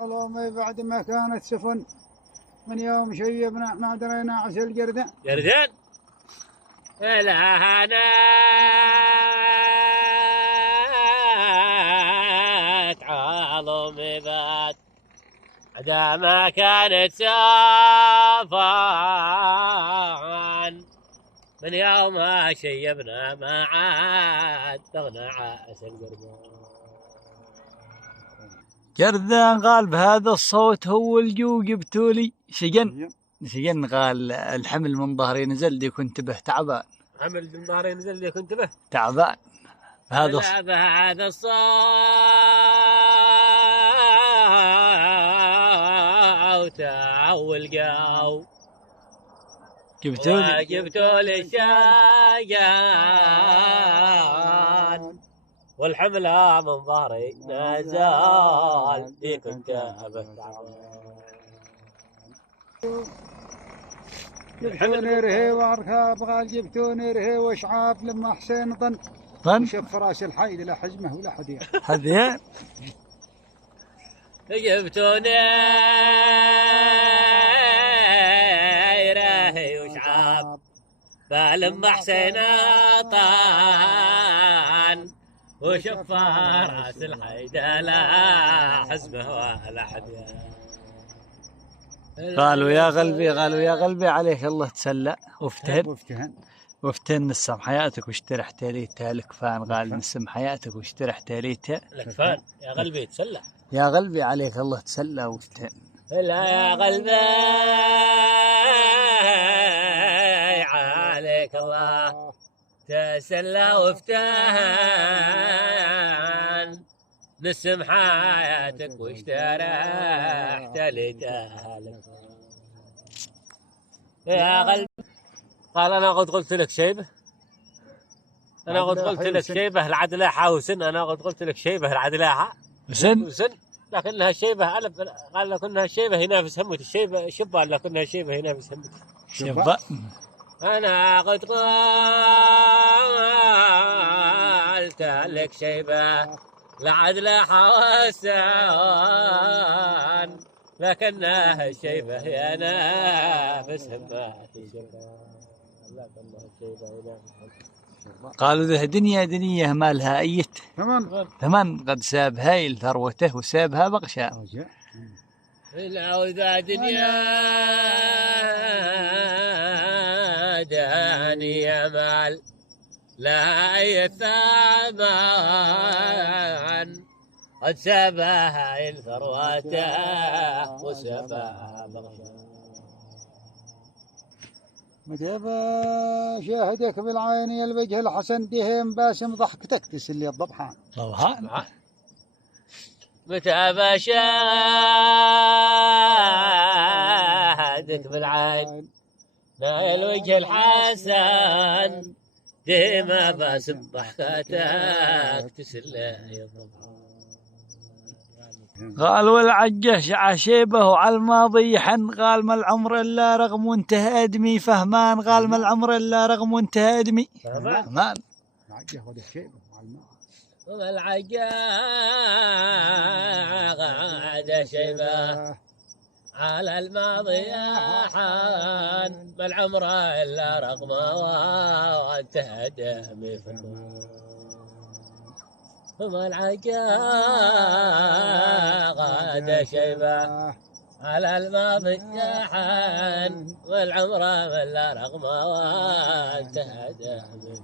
والله بعد ما كانت سفن من يوم شيبنا ما درينا عسل جردان جردان الهانات عظم بعد عدا ما كانت سافان من يوم ما شيبنا ما عاد تغنى عسل جردان قال بهذا الصوت هو الجو جبتولي شجن قال الحمل من ظهري نزل دي كنت به تعبان. حمل من ظهري نزل دي كنت به تعبان بهذا الصوت والقاو جبتولي الشجان والحملة من ظهري نزال دي كنت به جبتوني رهي واركاب قال جبتوني رهي وشعاب لما حسين طن شف راس الحي لا حزمه ولا حديان جبتوني رهي وشعاب فلما حسين طن وشف راس الحي لا حزمه ولا حديان قالوا يا قلبي عليك الله تسلى وافتهن نسم حياتك واشترح تاليتها لكفان. قال نسم حياتك واشترح تاليتها لكفان يا قلبي تسلى يا قلبي عليك الله تسلى وافتهن. لا يا قلبي عليك الله تسلى وافتهن نسم حياتك واشترح تاليتها يا قلبي. قال أنا قد قلت لك شيبة العدلاحة وسن. أنا قد قلت لك شيبة العدلاحة وسن لكنها شيبة ألف. قال لكنها شيبة ينافس همة الشيبة شبة لكنها شيبة ينافس همة شبة. أنا قد قلت لك شيبة العدلاحة وسن لكنها الشيبة ينافس همة الشيبة. قالوا ذه دنيا مالها أيت ثمن قد ساب هايل ثروته وسابها بغشا. إذا دنيا مال لا أي ثمن قد سابها هايل ثروته وسابها بغشا. متى شاهدك بالعين يا الوجه الحسن دهم باسم ضحكتك تسلي الضبحان. متى شاهدك بالعين يا الوجه الحسن دهم باسم ضحكتك تسلي الضبحان. قال والعجش عشيبه على الماضي يحن. قال ما العمر إلا رغم وانتهى أدمي فهمان. قال ما العمر إلا رغم وانتهى أدمي فهمان. العجه وده شيبه على الماضي وما العجه غاد شيبه على الماضي يحن. ما العمر إلا رغم وانتهى أدمي فهمان. وما العجا غاد شيبة على الماضي جاحن والعمر ولا رغم وانتهى دامي.